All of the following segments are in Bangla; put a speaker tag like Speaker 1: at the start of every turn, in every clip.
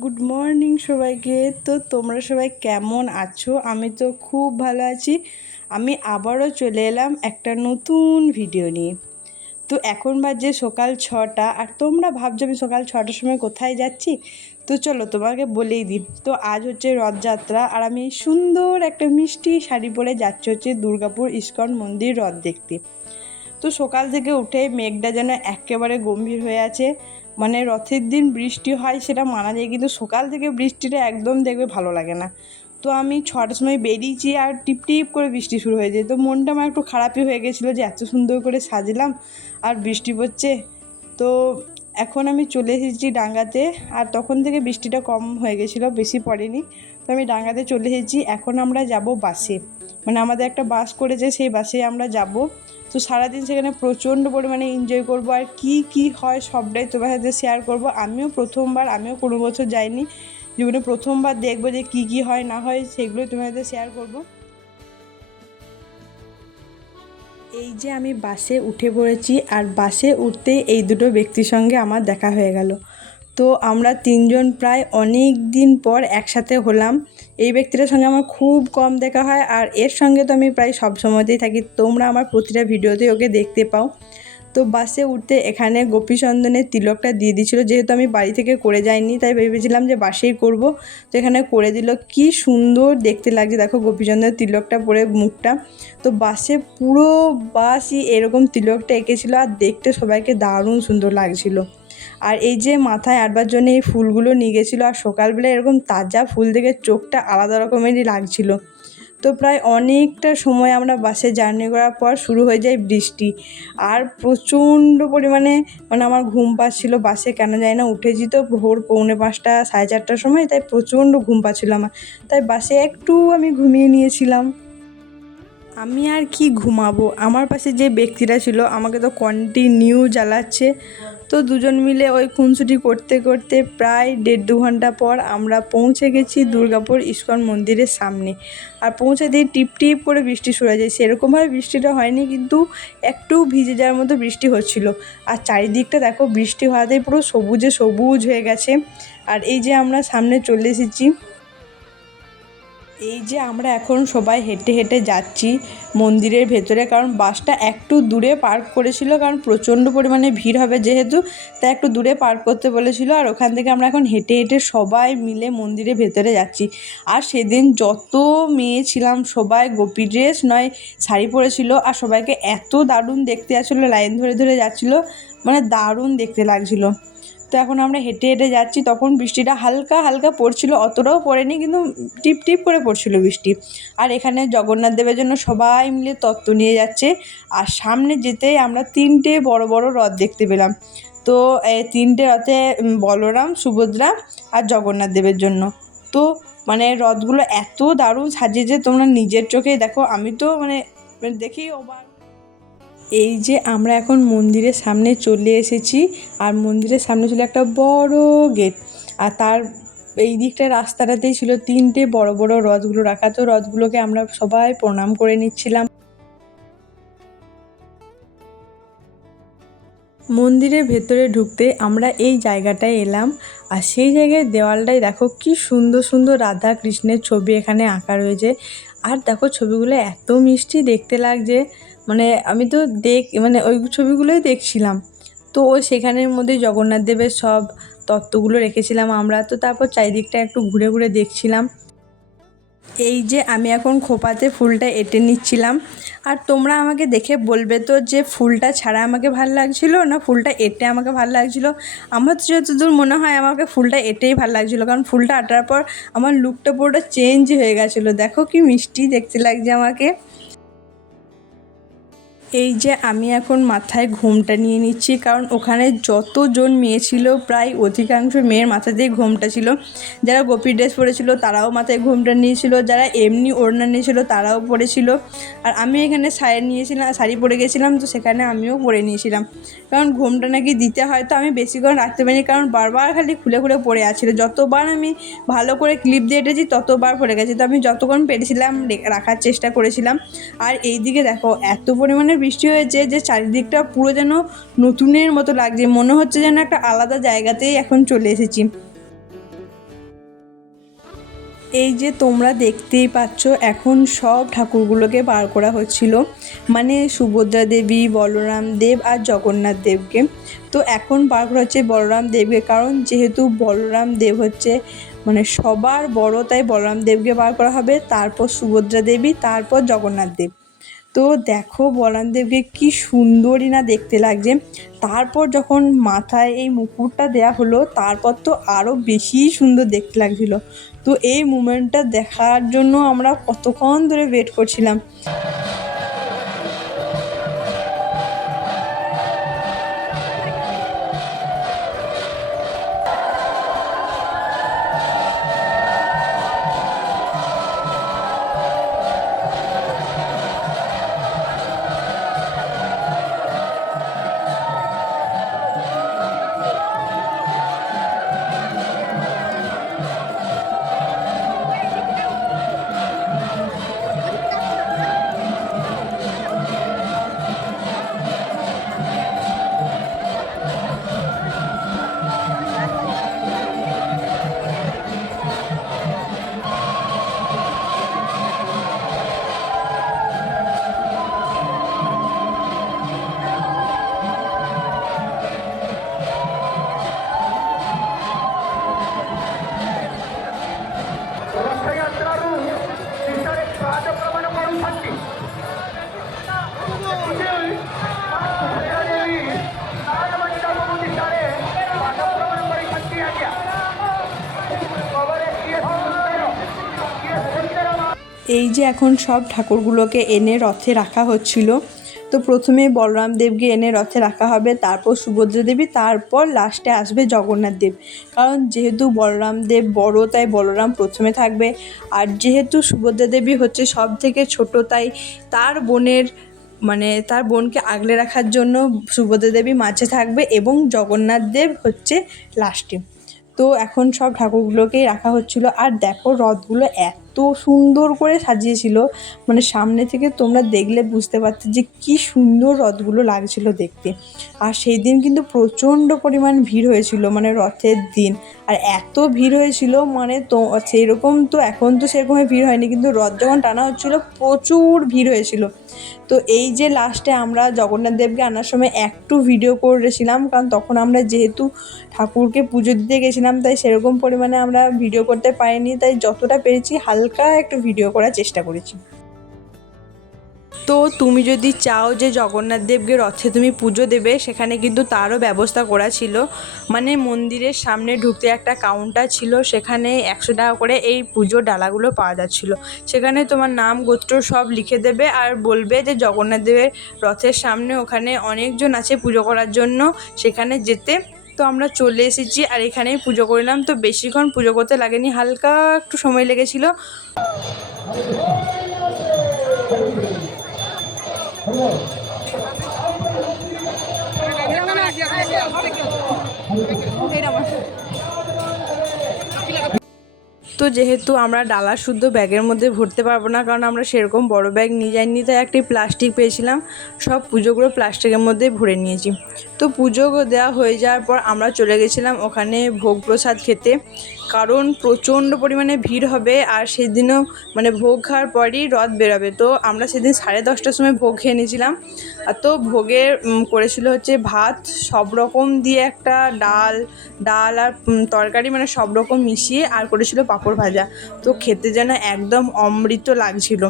Speaker 1: গুড মর্নিং সবাইকে। তো তোমরা সবাই কেমন আছো? আমি তো খুব ভালো আছি। আমি আবারও চলে এলাম একটা নতুন ভিডিও নিয়ে। তো এখন বাজে সকাল ছটা, আর তোমরা ভাবছ আমি সকাল ছটার সময় কোথায় যাচ্ছি? তো চলো তোমাকে বলেই দিই। তো আজ হচ্ছে রথযাত্রা, আর আমি সুন্দর একটা মিষ্টি শাড়ি পরে যাচ্ছি হচ্ছে দুর্গাপুর ইস্কন মন্দির রথ দেখতে। তো সকাল থেকে উঠে মেঘটা যেন একেবারে গম্ভীর হয়ে আছে। মানে রথের দিন বৃষ্টি হয় সেটা মানা যায়, কিন্তু সকাল থেকে বৃষ্টিটা একদম দেখবে ভালো লাগে না। তো আমি ছটার সময় বেরিয়েছি আর টিপ টিপ করে বৃষ্টি শুরু হয়ে যায়। তো মনটা আমার একটু খারাপই হয়ে গেছিল যে এত সুন্দর করে সাজলাম আর বৃষ্টি পড়ছে। তো এখন আমি চলে এসেছি ডাঙ্গাতে আর তখন থেকে বৃষ্টিটা কম হয়ে গেছিল, বেশি পড়েনি। তো আমি ডাঙ্গাতে চলে এসেছি, এখন আমরা যাব বাসে। মানে আমাদের একটা বাস করেছে, সেই বাসে আমরা যাব। তো সারাদিন সেখানে প্রচণ্ড পরিমাণে এনজয় করব আর কি কি হয় সবটাই তোমার সাথে শেয়ার করব। আমিও প্রথমবার, আমিও কোনো বছর যাইনি। জীবনে প্রথমবার দেখব যে কি কি হয়, না হয়, সেগুলোই তোমার সাথে শেয়ার করব। এই যে আমি বাসে উঠে পড়েছি আর বাসে উঠতে এই দুটো ব্যক্তির সঙ্গে আমার দেখা হয়ে গেল। তো আমরা তিনজন প্রায় অনেক দিন পর একসাথে হলাম। এই ব্যক্তিটার সঙ্গে আমার খুব কম দেখা হয় আর এর সঙ্গে তো আমি প্রায় সব সময়তেই থাকি। তোমরা আমার প্রতিটা ভিডিওতেই ওকে দেখতে পাও। তো বাসে উঠতে এখানে গোপীচন্দনের তিলকটা দিয়ে দিয়েছিলো। যেহেতু আমি বাড়ি থেকে করে যাইনি, তাই ভেবেছিলাম যে বাসেই করব। তো এখানে করে দিল। কি সুন্দর দেখতে লাগছে। দেখো গোপীচন্দ্রের তিলকটা পরে মুখটা। তো বাসে পুরো বাসই এরকম তিলকটা এঁকেছিল আর দেখতে সবাইকে দারুণ সুন্দর লাগছিল। আর এই যে মাথায় আটবার জন্য এই ফুলগুলো নিয়ে গেছিল, আর সকালবেলা এরকম তাজা ফুল দেখে চোখটা আলাদা রকমেরই লাগছিল। তো প্রায় অনেকটা সময় আমরা বাসে জার্নি করার পর শুরু হয়ে যায় বৃষ্টি। আর প্রচণ্ড পরিমাণে মানে আমার ঘুম পাচ্ছিল, বাসে কেন যায় না উঠেছি তো ভোর পৌনে পাঁচটা, সাড়ে চারটার সময়, তাই প্রচণ্ড ঘুম পাচ্ছিল আমার। তাই বাসে একটু আমি ঘুমিয়ে নিয়েছিলাম। আমি আর কি ঘুমাবো? আমার পাশে যে ব্যক্তিরা ছিল, আমাকে তো কন্টিনিউ জ্বালাচ্ছে। তো দুজন মিলে ওই খুনসুটি করতে করতে প্রায় দেড় দু ঘণ্টা পর আমরা পৌঁছে গেছি দুর্গাপুর ইস্কন মন্দিরের সামনে। আর পৌঁছে দিয়ে টিপ টিপ করে বৃষ্টি সরে যায়। সেরকমভাবে বৃষ্টিটা হয়নি, কিন্তু একটু ভিজে যাওয়ার মতো বৃষ্টি হচ্ছিল। আর চারিদিকটা দেখো, বৃষ্টি হওয়াতেই পুরো সবুজে সবুজ হয়ে গেছে। আর এই যে আমরা সামনে চলে এসেছি এই যে আমরা এখন সবাই হেঁটে হেঁটে যাচ্ছি মন্দিরের ভেতরে, কারণ বাসটা একটু দূরে পার্ক করেছিল, কারণ প্রচণ্ড পরিমাণে ভিড় হবে যেহেতু, তাই একটু দূরে পার্ক করতে বলেছিল। আর ওখান থেকে আমরা এখন হেঁটে হেঁটে সবাই মিলে মন্দিরের ভেতরে যাচ্ছি। আর সেদিন যত মেয়ে ছিলাম, সবাই গোপী ড্রেস নয়, শাড়ি পরেছিল, আর সবাইকে এত দারুণ দেখতে আসছিল, লাইন ধরে ধরে যাচ্ছিল মানে দারুণ দেখতে লাগছিল। তো এখন আমরা হেঁটে হেঁটে যাচ্ছি, তখন বৃষ্টিটা হালকা হালকা পড়ছিল, অতটাও পড়েনি কিন্তু টিপ টিপ করে পড়ছিল বৃষ্টি। আর এখানে জগন্নাথ দেবের জন্য সবাই মিলে তত্ত্ব নিয়ে যাচ্ছে, আর সামনে যেতেই আমরা তিনটে বড় বড় রথ দেখতে পেলাম। তো এই তিনটে রথে বলরাম, সুভদ্রা আর জগন্নাথ দেবের জন্য। তো মানে রথগুলো এত দারুণ সাজিয়েছে, তোমরা নিজের চোখে দেখো, আমি তো মানে দেখেই অবাক। এই যে আমরা এখন মন্দিরের সামনে চলে এসেছি, আর মন্দিরের সামনে ছিল একটা বড় গেট, আর তার এই দিকটা রাস্তাটাতেই ছিল তিনটে বড় বড় রথগুলো রাখা। তো রথগুলোকে আমরা সবাই প্রণাম করে নিচ্ছিলাম। মন্দিরের ভেতরে ঢুকতে আমরা এই জায়গাটায় এলাম, আর সেই জায়গায় দেওয়ালটায় দেখো কি সুন্দর সুন্দর রাধা কৃষ্ণের ছবি এখানে আঁকা রয়েছে। আর দেখো ছবিগুলো এত মিষ্টি দেখতে লাগছে। মানে আমি তো দেখ মানে ওই ছবিগুলোই দেখছিলাম। তো সেখানের মধ্যে জগন্নাথ দেবের সব তত্ত্বগুলো রেখেছিলাম আমরা। তো তারপর চারিদিকটা একটু ঘুরে ঘুরে দেখছিলাম। এই যে আমি এখন খোপাতে ফুলটা এঁটে নিচ্ছিলাম। আর তোমরা আমাকে দেখে বলবে তো যে ফুলটা ছাড়া আমাকে ভালো লাগছিল না ফুলটা এঁটে আমাকে ভালো লাগছিল? আমার তো যতদূর মনে হয় আমাকে ফুলটা এঁটেই ভালো লাগছিল। কারণ ফুলটা আটার পর আমার লুকটা পুরোটা চেঞ্জ হয়ে গেছিল। দেখো কি মিষ্টি দেখতে লাগছে আমাকে। এই যে আমি এখন মাথায় ঘুমটা নিয়ে নিচ্ছি, কারণ ওখানে যতজন মেয়ে ছিল, প্রায় অধিকাংশ মেয়ের মাথাতেই ঘুমটা ছিল। যারা গোপী ড্রেস পরেছিল, তারাও মাথায় ঘুমটা নিয়েছিল। যারা এমনি ওড়না নিয়েছিল, তারাও পরেছিল। আর আমি এখানে শাড়ি নিয়েছিলাম, শাড়ি পরে গেছিলাম, তো সেখানে আমিও পরে নিয়েছিলাম। কারণ ঘুমটা নাকি দিতে হয়, তো আমি বেশিক্ষণ রাখতে পারিনি। কারণ বারবার খালি খুলে খুলে পড়ে আছিল। যতবার আমি ভালো করে ক্লিপ দিয়ে এটেছি, ততবার পড়ে গেছে। তো আমি যতক্ষণ পেরেছিলাম রাখার চেষ্টা করেছিলাম। আর এই দিকে দেখো, এত পরিমাণে বৃষ্টি হয়েছে যে চারিদিকটা পুরো যেন নতুনের মতো লাগছে। মনে হচ্ছে যেন একটা আলাদা জায়গাতেই এখন চলে এসেছি। এই যে তোমরা দেখতেই পাচ্ছ, এখন সব ঠাকুরগুলোকে বার করা হচ্ছিল। মানে সুভদ্রা দেবী, বলরাম দেব আর জগন্নাথ দেবকে। তো এখন বার করা হচ্ছে বলরাম দেবকে, কারণ যেহেতু বলরাম দেব হচ্ছে মানে সবার বড়, তাই বলরাম দেবকে বার করা হবে, তারপর সুভদ্রা দেবী, তারপর জগন্নাথ দেব। তো দেখো বলানদেবকে কি সুন্দরই না দেখতে লাগছে। তারপর যখন মাথায় এই মুকুটটা দেয়া হলো, তারপর তো আরও বেশি সুন্দর দেখতে লাগছিল। তো এই মুমেন্টটা দেখার জন্য আমরা কতক্ষণ ধরে ওয়েট করছিলাম? এই যে এখন সব ঠাকুরগুলোকে এনে রথে রাখা হচ্ছিল, তো প্রথমে বলরাম দেবকে এনে রথে রাখা হবে, তারপর সুভদ্রা দেবী, তারপর লাস্টে আসবে জগন্নাথ দেব। কারণ যেহেতু বলরাম দেব বড়, তাই বলরাম প্রথমে থাকবে। আর যেহেতু সুভদ্রা দেবী হচ্ছে সব থেকে ছোট, তাই তার বোনের মানে তার বোনকে আগলে রাখার জন্য সুভদ্রা দেবী মাঝে থাকবে এবং জগন্নাথ দেব হচ্ছে লাস্টে। তো এখন সব ঠাকুরগুলোকেই রাখা হচ্ছিল। আর দেখো রথগুলো এত সুন্দর করে সাজিয়েছিল। মানে সামনে থেকে তোমরা দেখলে বুঝতে পারতে যে কি সুন্দর রথগুলো লাগছিল দেখতে। আর সেই দিন কিন্তু প্রচণ্ড পরিমাণ ভিড় হয়েছিল মানে রথের দিন। আর এত ভিড় হয়েছিল মানে তো সেরকম তো এখন তো সেরকমই ভিড় হয়নি, কিন্তু রথ যখন টানা হচ্ছিল প্রচুর ভিড় হয়েছিল। তো এই যে লাস্টে আমরা জগন্নাথ দেবকে আনার সময় একটু ভিডিও করেছিলাম, কারণ তখন আমরা যেহেতু ঠাকুরকে পুজো দিতে গেছিলাম, তাই সেরকম পরিমাণে আমরা ভিডিও করতে পারিনি, তাই যতটা পেরেছি হালকা একটু ভিডিও করার চেষ্টা করেছি। তো তুমি যদি চাও যে জগন্নাথ দেবকে রথে তুমি পুজো দেবে, সেখানে কিন্তু তারও ব্যবস্থা করা ছিল। মানে মন্দিরের সামনে ঢুকতে একটা কাউন্টার ছিল, সেখানে একশো টাকা করে এই পুজোর ডালাগুলো পাওয়া যাচ্ছিল। সেখানে তোমার নাম, গোত্র সব লিখে দেবে আর বলবে যে জগন্নাথ দেবের রথের সামনে ওখানে অনেকজন আছে পুজো করার জন্য, সেখানে যেতে তো আমরা চলে এসেছি আর এখানেই পুজো করলাম। তো বেশিক্ষণ পুজো করতে লাগেনি, হালকা একটু সময় লেগেছিল। তো যেহেতু আমরা ডালা শুদ্ধ ব্যাগের মধ্যে ভরতে পারব না, কারণ আমরা সেরকম বড় ব্যাগ নিয়ে যাইনি, তাই একটি প্লাস্টিক পেয়েছিলাম। সব পুজোগুলো প্লাস্টিকের মধ্যে ভরে নিয়েছি। তো পুজো দেওয়া হয়ে যাওয়ার পর আমরা চলে গেছিলাম ওখানে ভোগ প্রসাদ খেতে। কারণ প্রচণ্ড পরিমাণে ভিড় হবে আর সেদিনও মানে ভোগ খাওয়ার পরই রথ বেরোবে। তো আমরা সেদিন সাড়ে দশটার সময় ভোগ খেয়ে নিয়েছিলাম। আর তো ভোগের করেছিল হচ্ছে ভাত, সব রকম দিয়ে একটা ডাল ডাল আর তরকারি মানে সব রকম মিশিয়ে আর করেছিল পাঁপড় ভাজা। তো খেতে যেন একদম অমৃত লাগছিল।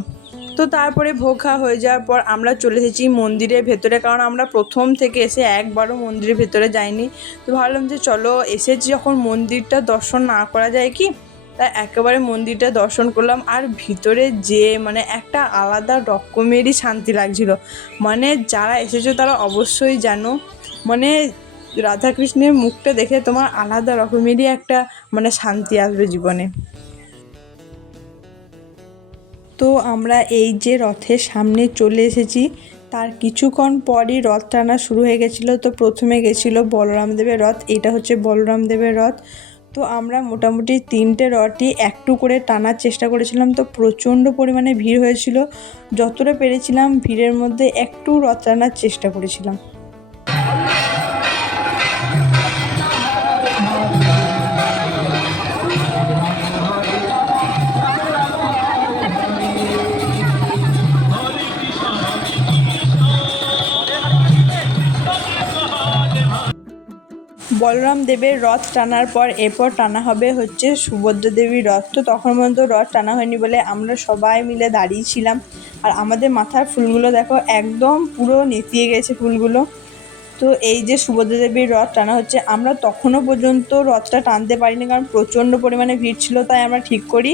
Speaker 1: তো তারপরে ভোগ খাওয়া হয়ে যাওয়ার পর আমরা চলে এসেছি মন্দিরের ভেতরে। কারণ আমরা প্রথম থেকে এসে একবারও মন্দিরের ভেতরে যাইনি। তো ভাবলাম যে চলো এসেছি যখন মন্দিরটা দর্শন না করা যায় কি? তাই একেবারে মন্দিরটা দর্শন করলাম। আর ভিতরে যে মানে একটা আলাদা রকমেরই শান্তি লাগছিল। মানে যারা এসেছ তারা অবশ্যই জানো। মানে রাধাকৃষ্ণের মুখটা দেখে তোমার আলাদা রকমেরই একটা মানে শান্তি আসবে জীবনে। তো আমরা এই যে রথের সামনে চলে এসেছি, তার কিছুক্ষণ পরই রথ টানা শুরু হয়ে গেছিল। তো প্রথমে গেছিল বলরাম দেবের রথ, এটা হচ্ছে বলরাম দেবের রথ। তো আমরা মোটামুটি তিনটে রথই একটু করে টানার চেষ্টা করেছিলাম। তো প্রচণ্ড পরিমাণে ভিড় হয়েছিল। যতটা পেরেছিলাম, ভিড়ের মধ্যে একটু রথ টানার চেষ্টা করেছিলাম। বলরাম দেবের রথ টানার পর এরপর টানা হবে হচ্ছে সুভদ্রা দেবীর রথ। তো তখন পর্যন্ত রথ টানা হয়নি বলে আমরা সবাই মিলে দাঁড়িয়েছিলাম আর আমাদের মাথার ফুলগুলো দেখো একদম পুরো নেতিয়ে গেছে ফুলগুলো। তো এই যে সুভদ্রা দেবীর রথ টানা হচ্ছে, আমরা তখনও পর্যন্ত রথটা টানতে পারিনি কারণ প্রচণ্ড পরিমাণে ভিড় ছিল, তাই আমরা ঠিক করি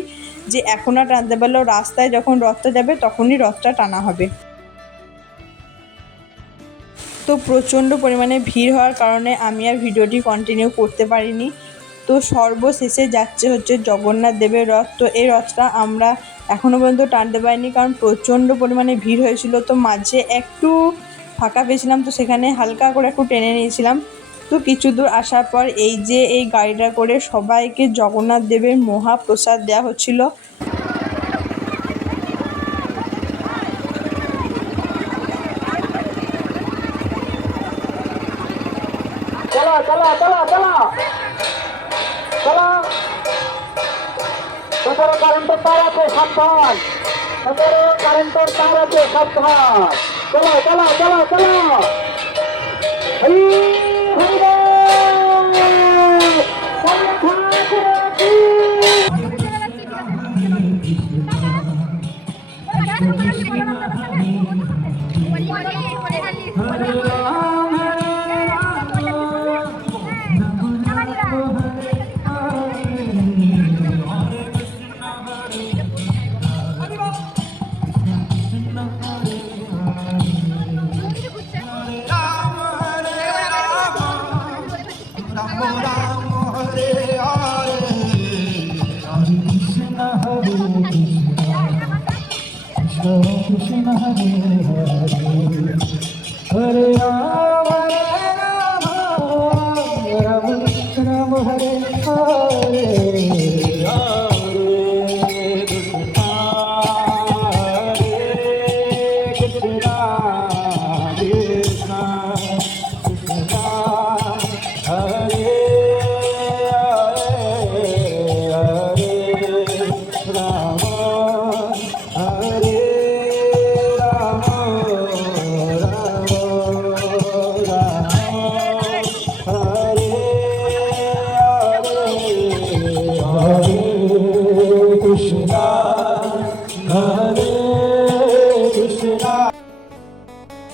Speaker 1: যে এখন আর টানতে পারলেও রাস্তায় যখন রথটা যাবে তখনই রথটা টানা হবে। তো প্রচণ্ড পরিমাণে ভিড় হওয়ার কারণে আমি আর ভিডিওটি কন্টিনিউ করতে পারিনি। তো সর্বশেষে যাচ্ছে হচ্ছে জগন্নাথ দেবের রথ। তো এই রথটা আমরা এখনও পর্যন্ত টানতে পারিনি কারণ প্রচণ্ড পরিমাণে ভিড় হয়েছিল। তো মাঝে একটু ফাঁকা পেয়েছিলাম, তো সেখানে হালকা করে একটু টেনে নিয়েছিলাম। তো কিছু দূর আসার পর এই যে এই গাড়িটা করে সবাইকে জগন্নাথ দেবের মহাপ্রসাদ দেওয়া হচ্ছিল।
Speaker 2: চলো চলো চলো চলো। চলো। ভেতরে কারেন্টের তার আছে সাবধান ভেতরে কারেন্টের তার আছে সাবধান চলো চলো চলো চলো। হরি হরি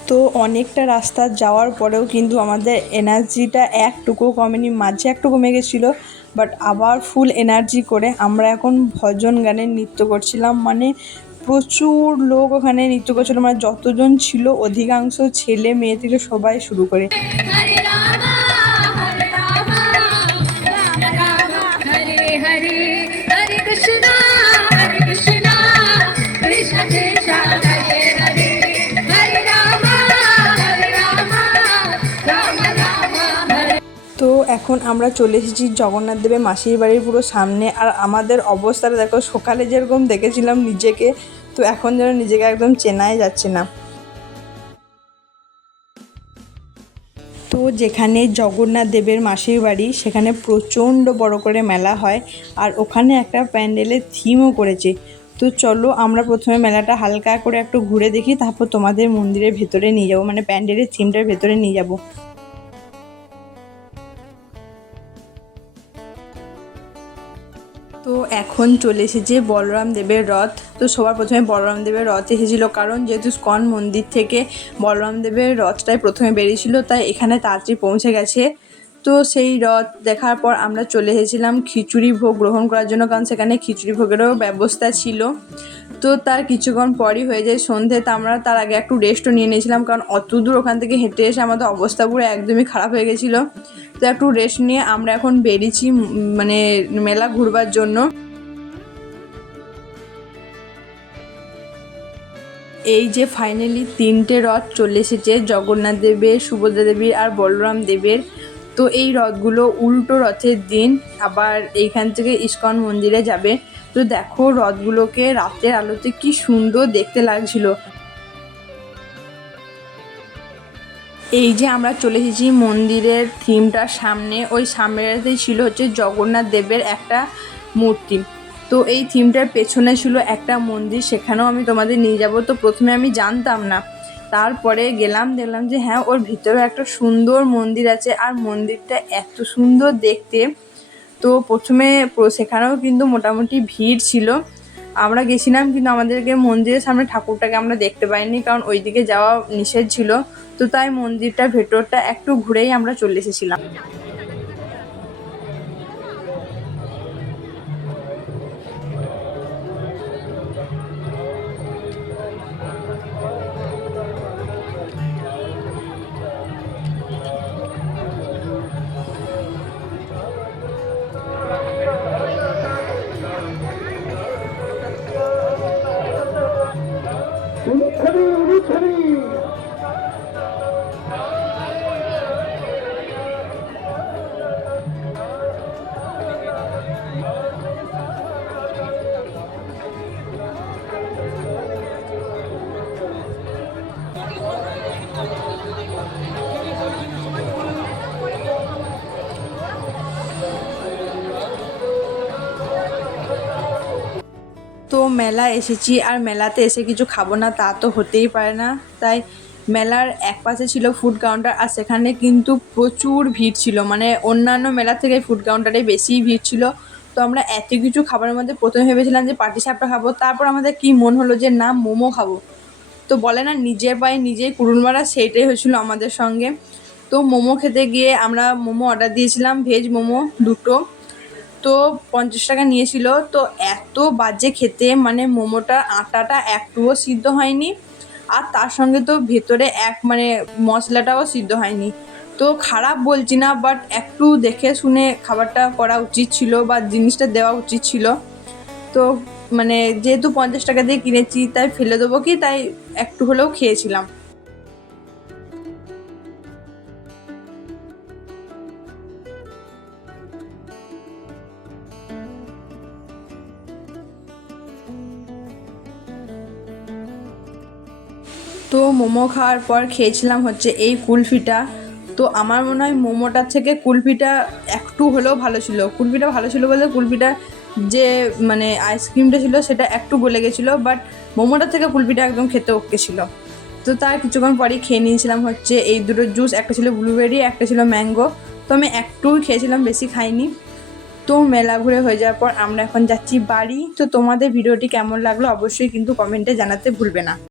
Speaker 1: তো অনেকটা রাস্তা যাওয়ার পরেও কিন্তু আমাদের এনার্জিটা একটুকু কমেনি, মাঝে একটু কমে গেছিল বাট আবার ফুল এনার্জি করে আমরা এখন ভজন গানের নৃত্য করছিলাম। মানে প্রচুর লোক ওখানে নৃত্য করছিল মানে যতজন ছিল অধিকাংশ ছেলে মেয়ে থেকে সবাই শুরু করে। এখন আমরা চলে এসেছি জগন্নাথ দেবের মাসির বাড়ির পুরো সামনে। আর আমাদের অবস্থাটা দেখো, সকালে যেরকম দেখেছিলাম নিজেকে, তো এখন যেন নিজেকে একদম চেনাই যাচ্ছে না। তো যেখানে জগন্নাথ দেবের মাসির বাড়ি, সেখানে প্রচণ্ড বড় করে মেলা হয়। আর ওখানে একটা প্যান্ডেলের থিমও করেছে। তো চলো আমরা প্রথমে মেলাটা হালকা করে একটু ঘুরে দেখি, তারপর তোমাদের মন্দিরের ভেতরে নিয়ে যাব। মানে প্যান্ডেলের থিমটার ভেতরে নিয়ে যাব। তো এখন চলে এসেছে বলরাম দেবের রথ। তো সবার প্রথমে বলরাম দেবের রথ এসেছিল, কারণ যেহেতু স্কন মন্দির থেকে বলরাম দেবের রথটাই প্রথমে বেরিয়েছিল, তাই এখানে তাড়াতাড়ি পৌঁছে গেছে। তো সেই রথ দেখার পর আমরা চলে এসেছিলাম খিচুড়ি ভোগ গ্রহণ করার জন্য, কারণ সেখানে খিচুড়ি ভোগেরও ব্যবস্থা ছিল। তো তার কিছুক্ষণ পরই হয়ে যায় সন্ধে, তো আমরা তার আগে একটু রেস্টও নিয়ে নিয়েছিলাম, কারণ অত দূর ওখান থেকে হেঁটে এসে আমাদের অবস্থা পুরো একদমই খারাপ হয়ে গেছিল। তো একটু রেস্ট নিয়ে আমরা এখন বেরিয়েছি মানে মেলা ঘুরবার জন্য। এই যে ফাইনালি তিনটে রথ চলে এসেছে, জগন্নাথ দেবের, সুভদ্রা দেবীর আর বলরাম দেবের। তো এই রথগুলো উল্টো রথের দিন আবার এইখান থেকে ইস্কন মন্দিরে যাবে। তো দেখো রথগুলোকে রাতের আলোতে কি সুন্দর দেখতে লাগছিল। এই যে আমরা চলে এসেছি মন্দিরের থিমটার সামনে, ওই সামনেটাতেই ছিল হচ্ছে জগন্নাথ দেবের একটা মূর্তি। তো এই থিমটার পেছনে ছিল একটা মন্দির, সেখানেও আমি তোমাদের নিয়ে যাব। তো প্রথমে আমি জানতাম না তারপরে গেলাম, দেখলাম যে হ্যাঁ ওর ভিতরে একটা সুন্দর মন্দির আছে আর মন্দিরটা এত সুন্দর দেখতে। তো প্রথমে সেখানেও কিন্তু মোটামুটি ভিড় ছিল। আমরা গেছিলাম কিন্তু আমাদেরকে মন্দিরের সামনে ঠাকুরটাকে আমরা দেখতে পাইনি, কারণ ওইদিকে যাওয়া নিষেধ ছিল। তো তাই মন্দিরটা ভেতরটা একটু ঘুরেই আমরা চলে এসেছিলাম। মেলা এসেছি আর মেলাতে এসে কিছু খাব না, তা তো হতেই পারে না। তাই মেলার এক পাশে ছিল ফুড কাউন্টার আর সেখানে কিন্তু প্রচুর ভিড় ছিল। মানে অন্যান্য মেলা থেকে ফুড কাউন্টারে বেশি ভিড় ছিল। তো আমরা এত কিছু খাবারের মধ্যে প্রথমে ভেবেছিলাম যে পাটি সাপটা খাব, তারপর আমাদের কি মন হলো যে না, মোমো খাব। তো বলে না, নিজের পায়ে নিজেই কুড়ুল মারা, সেইটাই হয়েছিল আমাদের সঙ্গে। তো মোমো খেতে গিয়ে আমরা মোমো অর্ডার দিয়েছিলাম ভেজ মোমো দুটো। তো পঞ্চাশ টাকা নিয়েছিল। তো এত বাজে খেতে মানে মোমোটার আটাটা একটুও সিদ্ধ হয়নি। আর তার সঙ্গে তো ভেতরে এক মানে মশলাটাও সিদ্ধ হয়নি। তো খারাপ বলছি না বাট একটু দেখে শুনে খাবারটা করা উচিত ছিল বা জিনিসটা দেওয়া উচিত ছিল। তো মানে যেহেতু পঞ্চাশ টাকা দিয়ে কিনেছি, তাই ফেলে দেবো কি? তাই একটু হলেও খেয়েছিলাম। তো মোমো খাওয়ার পর খেয়েছিলাম হচ্ছে এই কুলফিটা। তো আমার মনে হয় মোমোটার থেকে কুলফিটা একটু হলেও ভালো ছিল। কুলফিটা ভালো ছিল বলতে কুলফিটা যে মানে আইসক্রিমটা ছিল সেটা একটু গলে গেছিল বাট মোমোটার থেকে কুলফিটা একদম খেতে ওকে ছিল। তো তার কিছুক্ষণ পরেই খেয়ে নিয়েছিলাম হচ্ছে এই দুটো জুস একটা ছিল ব্লুবেরি একটা ছিল ম্যাঙ্গো তো আমি একটু খেয়েছিলাম, বেশি খাইনি। তো মেলা ঘুরে হয়ে যাওয়ার পর আমরা এখন যাচ্ছি বাড়ি। তো তোমাদের ভিডিওটি কেমন লাগল অবশ্যই কিন্তু কমেন্টে জানাতে ভুলবে না।